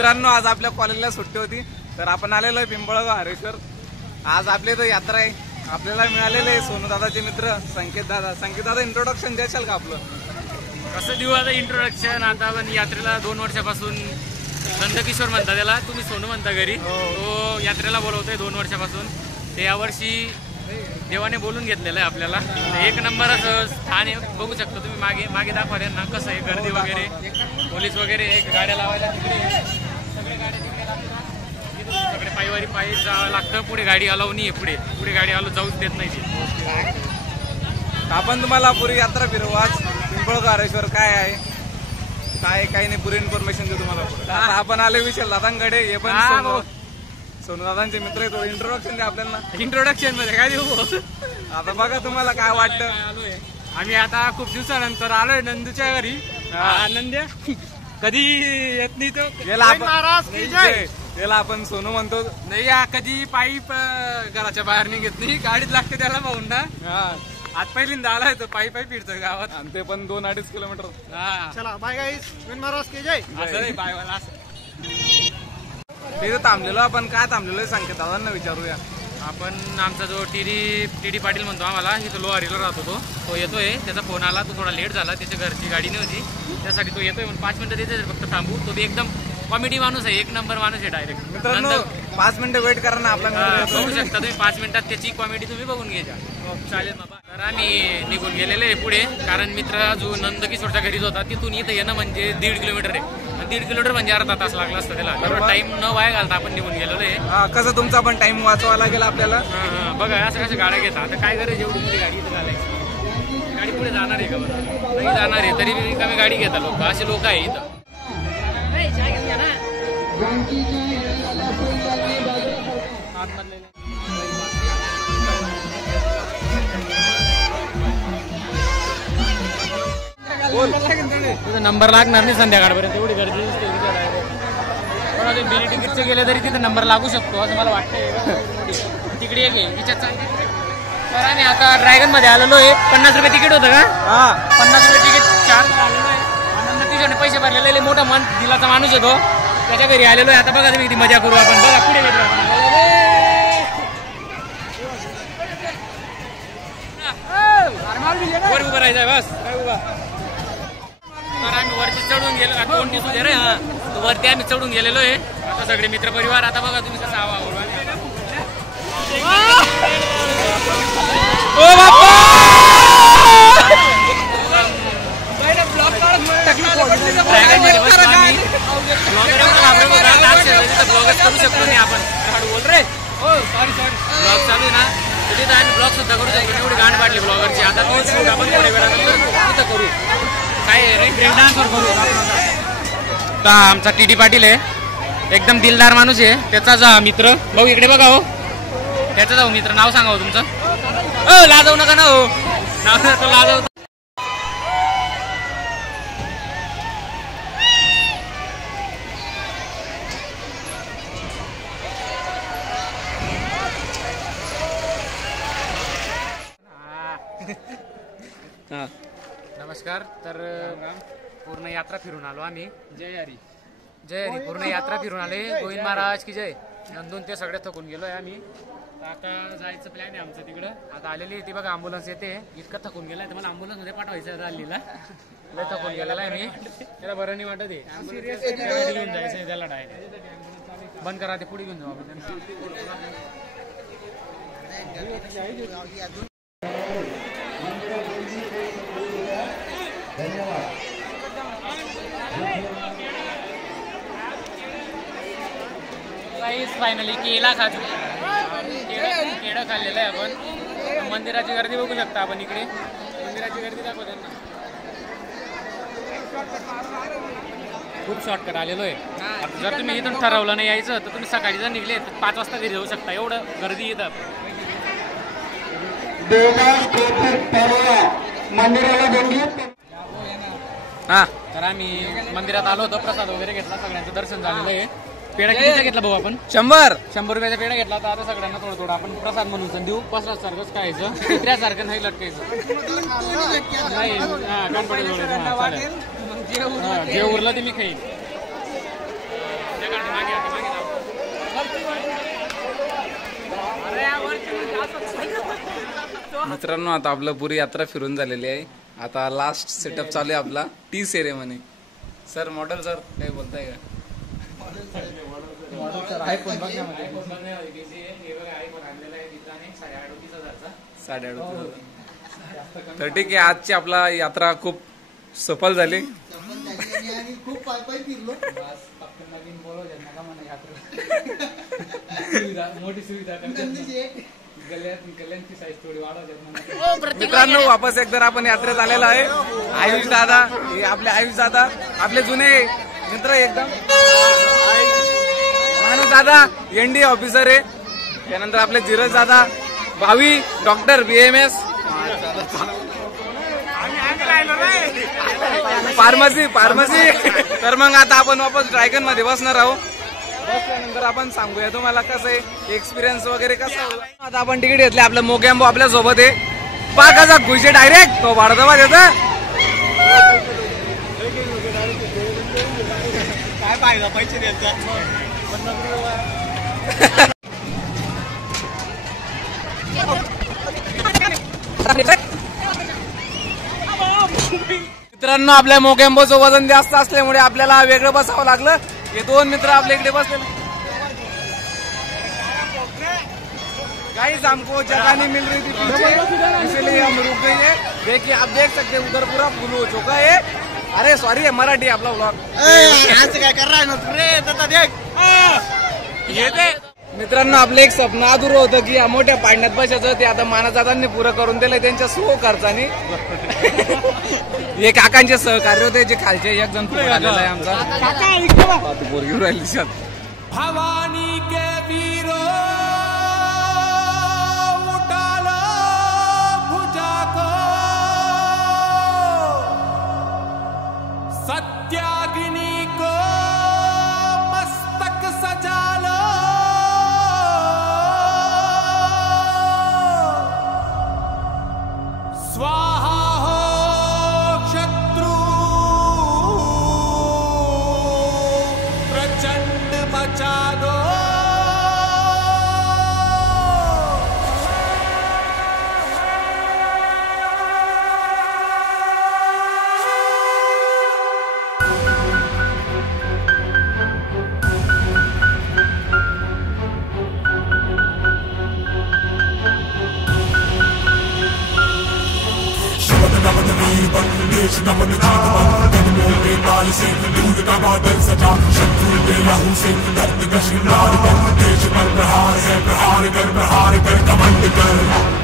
मित्रांनो, आज आपल्या कॉलेजला सुट्टी होती तर आपण आलेलो आहे पिंपळगाव हरेश्वर. आज आपली तर यात्रा आहे. आपल्याला मिळालेले सोनू दादाचे मित्र संकेत दादा. संकेत दादा, इंट्रोडक्शन द्याल का आपलं? कसं देऊ आता इंट्रोडक्शन? आता आपण यात्रेला 2 वर्षापासून नंदकिशोर म्हणता त्याला, तुम्ही सोनू म्हणता घरी. तो यात्रेला बोलवतोय 2 वर्षापासून. ते यावर्षी देवाने बोलून घेतलेलं आहे आपल्याला. 1 नंबर असं स्थान आहे, बघू शकतो तुम्ही. मागे मागे दाखवा त्यांना कसं आहे, गर्दी वगैरे, पोलीस वगैरे, गाड्या लावायला तिकडे सगळे गाड्या तिकडे लागतात. सगळे पायी जावं लागतं. पुढे गाडी अलाव नाही आहे, पुढे गाडी अलाव जाऊच देत नाही ती. आपण तुम्हाला पुरी यात्रा फिरवू. आज पिंपळगाव हरेश्वर काय आहे, काय काही नाही, पुरी इन्फॉर्मेशन देऊ तुम्हाला. आता आपण आले विशाल दादांकडे. हे पण सोनू दादांचे मित्र आहे. थोडं इंट्रोडक्शन द्या आपल्याला. इंट्रोडक्शन मध्ये काय देऊ? आता बघा तुम्हाला काय वाटतं. आम्ही आता खूप दिवसानंतर आलोय नंदूच्या घरी. नंद्या कधी येत नाही तो. याला आपण सोनू म्हणतो. नाही, कधी पायी घराच्या बाहेर निघत नाही, गाडीत लागते त्याला पाहून ना. आज पहिल्यांदा आलाय तो पायी फिरतोय गावात. आणि ते पण 2-2.5 किलोमीटर. चला बाय गाईस, महाराज की जय. असं नाही बायवाला असं. तिथे थांबलेलो आपण. काय थांबलेलो संकेत दादांना विचारूया. आपण आमचा जो टीडी पाटील म्हणतो आम्हाला, इथं लोहारीला राहतो तो येतोय. त्याचा फोन आला, तो थोडा लेट झाला, त्याच्या घरची गाडी नव्हती, त्यासाठी तो येतोय. 5 मिनिटं देते फक्त थांबू. तो बी एकदम कॉमेडी माणूस आहे, 1 नंबर माणूस आहे डायरेक्ट. मित्रांनो 5 मिनिटं वेट करा ना. आपला बघू शकता तुम्ही 5 मिनिटात त्याची कॉमेडी तुम्ही बघून घ्यायचा. चालेल बाबा. तर आम्ही निघून गेलेले आहे पुढे, कारण मित्र जो नंदकिशोरच्या घरीच होता, तिथून इथं येणं म्हणजे 1.5 किलोमीटर आहे. 1.5 किलोमीटर म्हणजे अर्धा तास लागला असता त्याला. तेवढा टाइम न वाया घालता आपण निघून गेलेलो आहे. कसं तुमचा पण टाइम वाचवा लागेल आपल्याला. बघा असं कशा गाड्या घेतात. आता काय करायचं, एवढी मोठी गाडी इथं घालायची. गाडी पुढे जाणार आहे का बरं? नाही जाणार आहे, तरी कमी गाडी घेतात लोक. असे लोक आहे इथं. नंबर लागणार नाही संध्याकाळपर्यंत, एवढी गर्दी दिसते. पण बिली तिकीटचे गेले तरी तिथे नंबर लागू शकतो असं मला वाटतंय. तिकडे एक आहे. तर आम्ही आता ड्रॅगन मध्ये आलेलो आहे. 50 रुपये तिकीट होतं का? 50 रुपये तिकीट चार्ज आलेलो आहे. आनंद पैसे भरलेले, मोठा मन दिलाचा माणूस येतो, त्याच्या घरी आलेलो आहे. आता बघा तुम्ही किती मजा करू आपण. बघा पुढे वर उभं राहायचं बस. काय उभा. तर आम्ही वरती चढून गेलो. कोणती सुद्धा रे. वरती आम्ही चढून गेलेलो आहे. आता सगळे मित्र परिवार. आता बघा तुम्ही कसं आवा. ब्लॉगच करू शकतो नाही आपण. बोल रे. सॉरी ब्लॉग चालू आहे ना, तिथे आम्ही ब्लॉग सुद्धा करू शकतो. एवढी गाण पाडली ब्लॉगरची. आता आपण थोड्या वेळानंतर करू. काय ब्रेक डान्सवर करू. आमचा टीडी पाटील आहे, एकदम दिलदार माणूस आहे. त्याचा मित्र भाऊ इकडे बघा हो. त्याचा जाऊ मित्र. नाव सांगा हो तुमचं. लाजवू नका ना हो. नाव लाजवतो. नमस्कार. तर पूर्ण यात्रा फिरून आलो आम्ही. जय हरी पूर्ण यात्रा फिरून आले. गोविंद महाराज की जय. नंदून ते सगळे थकून गेलोय आम्ही. आता जायचं प्लॅन आहे आमचं तिकडं. आता आलेली ती बघा अँब्युलन्स येते. इतकं थकून गेलाय तर मला अँब्युलन्स मध्ये पाठवायचं दिल्लीला. लय थकून गेलेला आहे मी. त्याला बरं नाही वाटत आहे. घेऊन जायचं त्याला डायरेक्ट. बंद करा ते, पुढे घेऊन जाऊ आपण. फायनली केला खातो. केळं खाल्लेलं आहे आपण. मंदिराची गर्दी बघू शकता आपण इकडे. मंदिराची गर्दी दाखव त्यांना. खूप शॉर्टकट आलेलो आहे. जर तुम्ही इथून ठरवलं नाही यायचं तर तुम्ही सकाळी जर निघले तर 5 वाजता घरी जाऊ शकता. एवढं गर्दी येतं. हा, तर आम्ही मंदिरात आलो होतो. प्रसाद वगैरे घेतला. सगळ्यांचं दर्शन झालेलं आहे. पेढा कितीचा घेतला भाऊ आपण? 100 रुपयाचा पेढा घेतला. तर आता सगळ्यांना थोडं थोडं आपण प्रसाद म्हणून देऊ. प्रसाद सारखंच खायचं, चित्र्यासारखं नाही लटकायचं. नाही गणपती जे उरलं ते मी खाईन. मित्रांनो आता आपलं पुरी यात्रा फिरून झालेली आहे. आता लास्ट सेटअप चालू आहे आपला T ceremony. Sir model sir काही बोलताय का? तर ठीक आहे, आजची आपला यात्रा खूप सफल झाली. खूप पाय पाय फिरलो. मोठी सुविधा मित्रांनो वापस एकदा आपण यात्रेत आलेला आहे. आयुष दादा हे आपले आयुष दादा आपले जुने मित्र एकदम. माणूस दादा एनडी ऑफिसर आहे. त्यानंतर आपले धीरज दादा भावी डॉक्टर BMS फार्मसी. तर मग आता आपण वापस ड्रॅगन मध्ये बसणार आहोत. बसल्यानंतर आपण सांगूया तुम्हाला कसं आहे एक्सपिरियन्स वगैरे कसं. आता आपण तिकीट घेतले. आपलं मोगॅम्बो आपल्या सोबत आहे. पाकाचा घुसे डायरेक्ट तो वाढदवा देत काय पाहिजे पैसे द्यायचा. मित्रांनो आपल्या मोगॅम्बोचं वजन जास्त असल्यामुळे आपल्याला वेगळं बसावं लागलं. ये दोन मित्र आपल्या इकडे बसले. गाइस हमको जगह नहीं मिल रही थी पीछे, इसलिए हम रुक गए हैं. देखिए आप देख सकते हैं उधर पूरा फुल हो चुका है. अरे सॉरी है मराठी आपला ब्लॉग. काय कर रहा है देख. मित्रांनो आपलं एक स्वप्न अधुरं होतं की मोठ्या पाळण्यात बसायचं. ते आता मानाजादांनी पुरं करून दिलंय त्यांच्या सो खर्चाने. हे काकांचे सहकार्य होते जे खालचे एक जण पुढे आलेला आहे आमचा. पोरगी राहिली भवानी के वीरो उठालो भुजा को, सत्याग्नि को मस्तक सजा लो, स्वाहा हो शत्रु प्रचंड बचा दो. नमन ताल से दूर का बादल सजा, शत्रु बेलहू से दर्द का श्रृंगार कर, देश पर प्रहार है, प्रहार कर कमंड कर.